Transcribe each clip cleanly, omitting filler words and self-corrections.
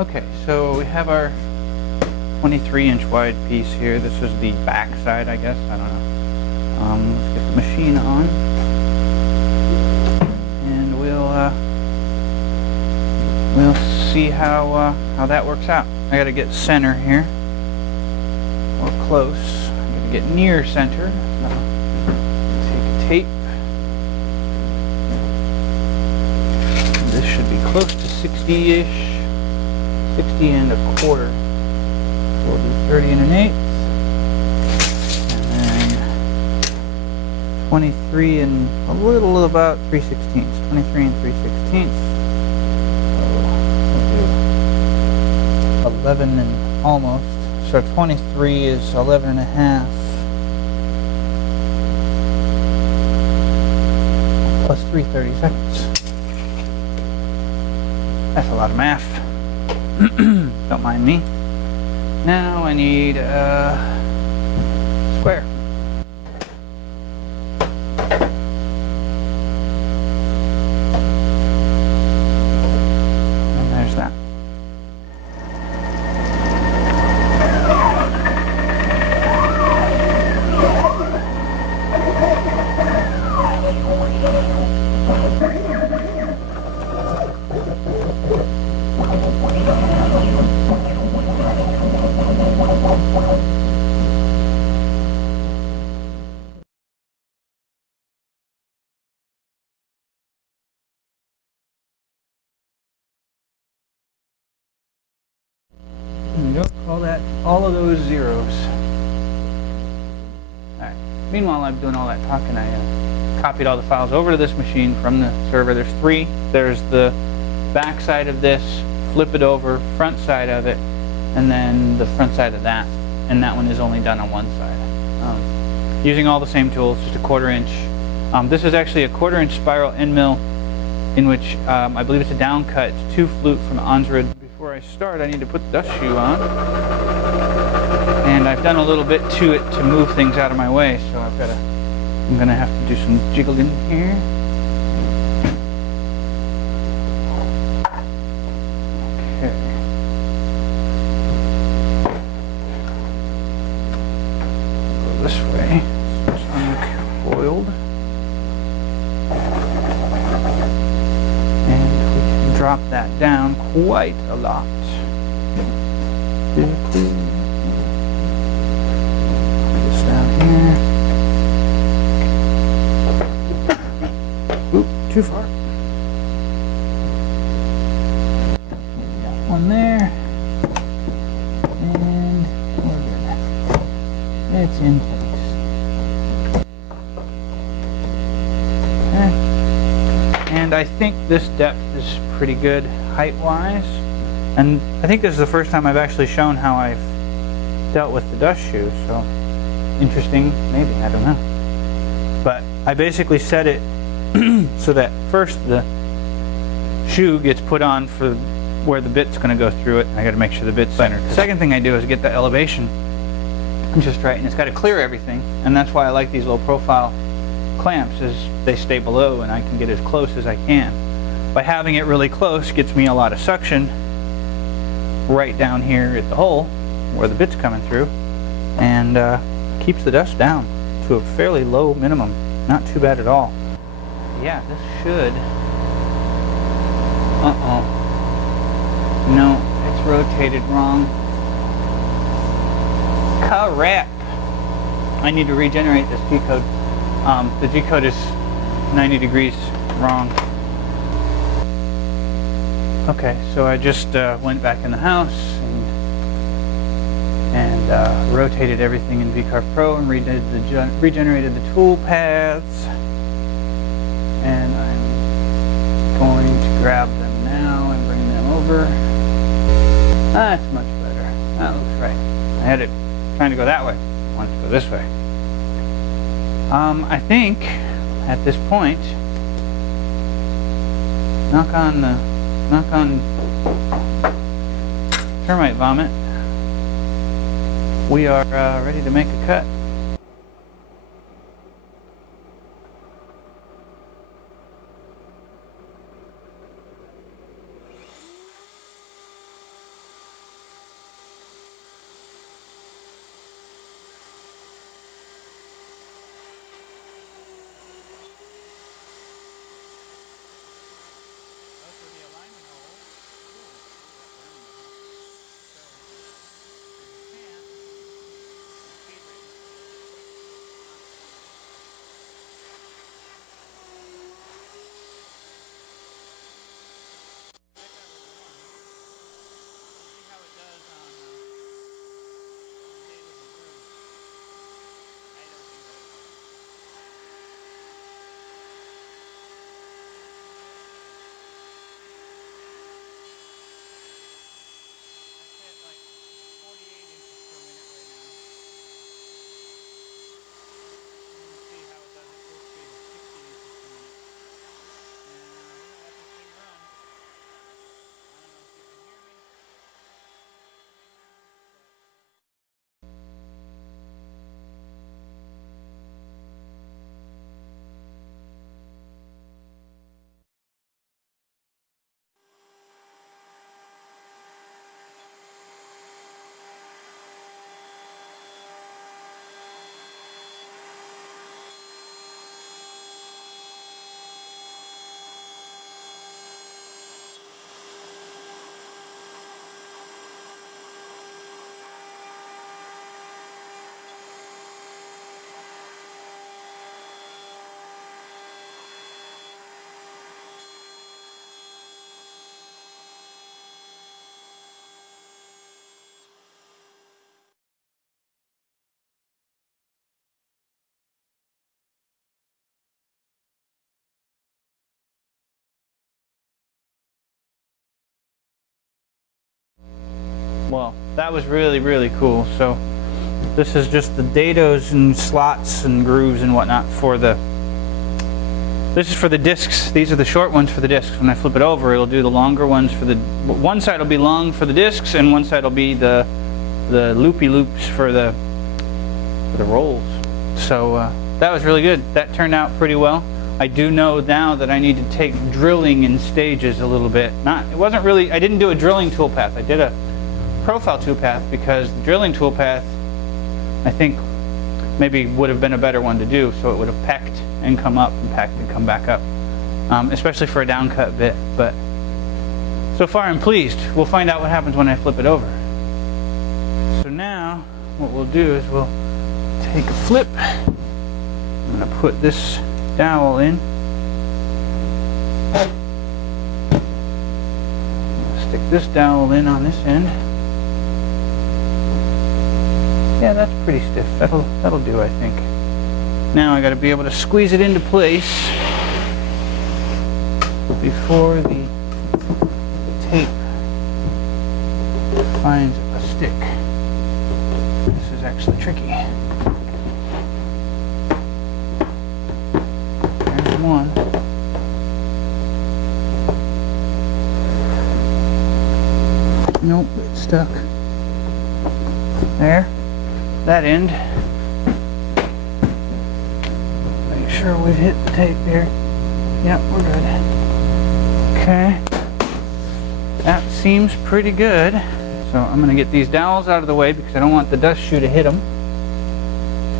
Okay, so we have our 23-inch wide piece here. This is the back side, I guess. I don't know. Let's get the machine on, and we'll see how that works out. I got to get center here, or close. I got to get near center. So take a tape. This should be close to 60-ish. 60 and a quarter. So we'll do 30 and an eighth. And then 23 and a little about 3/16. 23 and 3/16. So we'll do 11 and almost. So 23 is 11 and a half. Plus 3/32. That's a lot of math. Don't mind me. Now I need a square. And there's that. Don't call that all of those zeros. Alright. Meanwhile, I'm doing all that talking. I copied all the files over to this machine from the server. There's three. There's the back side of this, flip it over, front side of it, and then the front side of that. And that one is only done on one side. Using all the same tools, just a 1/4 inch. This is actually a 1/4 inch spiral end mill, in which I believe it's a down cut. It's 2 flute from Onsrud. Before I start, I need to put the dust shoe on, and I've done a little bit to it to move things out of my way, so I'm gonna have to do some jiggling here. Okay. Go this way, so it's uncoiled. Drop that down quite a lot. Put this down here. Oop, too far. Got one there. And we're good. It's in place. Okay. And I think this depth is pretty good height-wise. And I think this is the first time I've actually shown how I've dealt with the dust shoe, so interesting, maybe, I don't know. But I basically set it so that first the shoe gets put on for where the bit's going to go through it. I got to make sure the bit's centered. The second thing I do is get the elevation just right, and it's got to clear everything, and that's why I like these low profile clamps, is they stay below and I can get as close as I can. By having it really close gets me a lot of suction right down here at the hole where the bit's coming through, and keeps the dust down to a fairly low minimum. Not too bad at all. Yeah, this should... No, it's rotated wrong. Correct. I need to regenerate this G-code. The G-code is 90 degrees wrong. Okay, so I just went back in the house and rotated everything in VCarve Pro and regenerated the tool paths. And I'm going to grab them now and bring them over. That's much better. That looks right. I had it trying to go that way. I wanted to go this way. I think at this point, knock on termite vomit, we are ready to make a cut. Well, that was really, really cool. So this is just the dados and slots and grooves and whatnot for the, this is for the discs. These are the short ones for the discs. When I flip it over, it'll do the longer ones for the, one side will be long for the discs and one side will be the loopy loops for the rolls. So that was really good. That turned out pretty well. I do know now that I need to take drilling in stages a little bit. It wasn't really, I didn't do a drilling toolpath. I did a profile toolpath because the drilling toolpath, I think, maybe would have been a better one to do. So it would have pecked and come up and pecked and come back up, especially for a downcut bit. But so far I'm pleased. We'll find out what happens when I flip it over. So now what we'll do is we'll take a flip. I'm going to put this dowel in. Stick this dowel in on this end. Yeah, that's pretty stiff. That'll do, I think. Now I got to be able to squeeze it into place before the tape finds a stick. This is actually tricky. One. Nope, it's stuck. There. That end. Make sure we've hit the tape there. Yep, we're good. Okay. That seems pretty good. So I'm going to get these dowels out of the way because I don't want the dust shoe to hit them.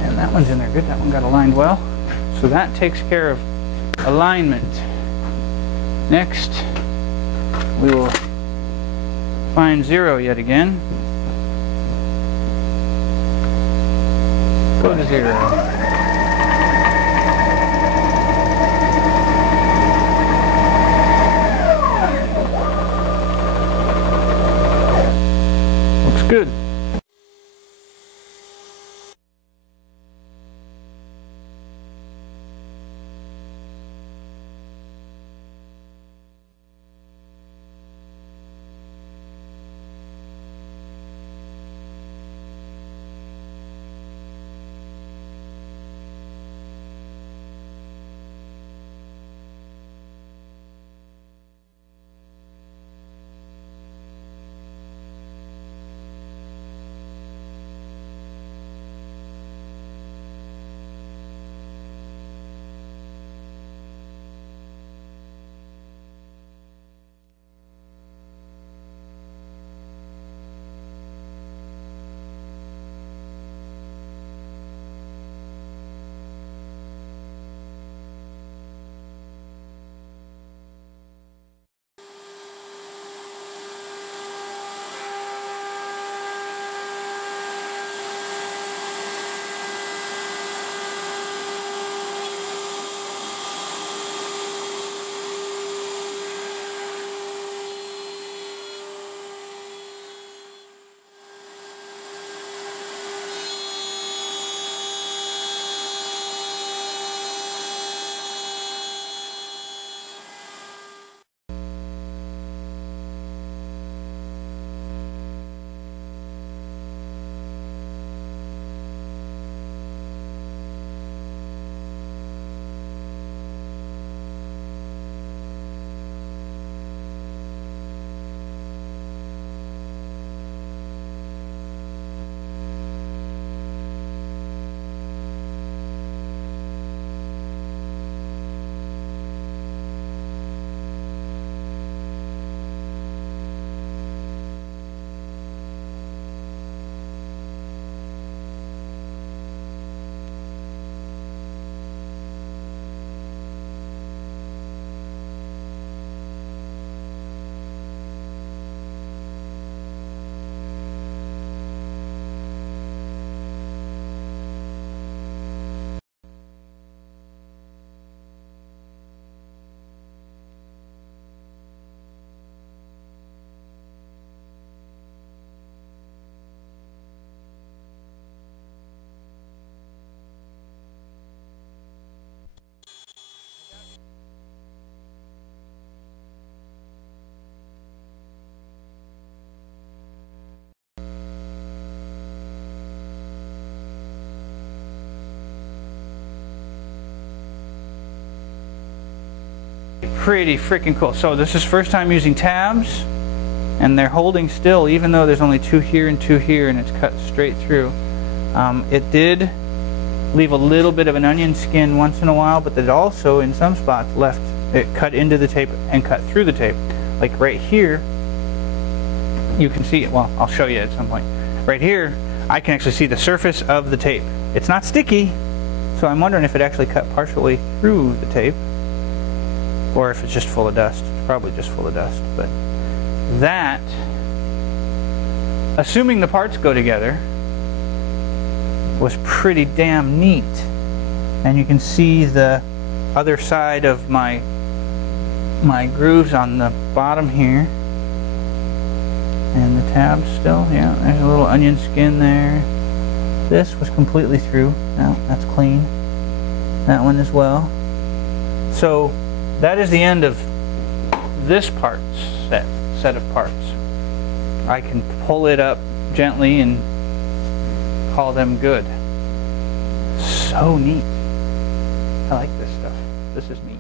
And that one's in there good. That one got aligned well. So that takes care of alignment. Next, we will find 0 yet again. Go to 0. Looks good. pretty freaking cool. So this is first time using tabs, and they're holding still even though there's only 2 here and 2 here, and it's cut straight through. It did leave a little bit of an onion skin once in a while, but it also in some spots left it cut into the tape and cut through the tape. Like right here, you can see it. Well, I'll show you at some point. Right here, I can actually see the surface of the tape. It's not sticky, so I'm wondering if it actually cut partially through the tape, or if it's just full of dust. It's probably just full of dust. But that, assuming the parts go together, was pretty damn neat. And you can see the other side of my grooves on the bottom here, and the tabs still. Yeah, there's a little onion skin there. This was completely through. Now that's clean. That one as well. So that is the end of this part set of parts. I can pull it up gently and call them good. So neat. I like this stuff. This is neat.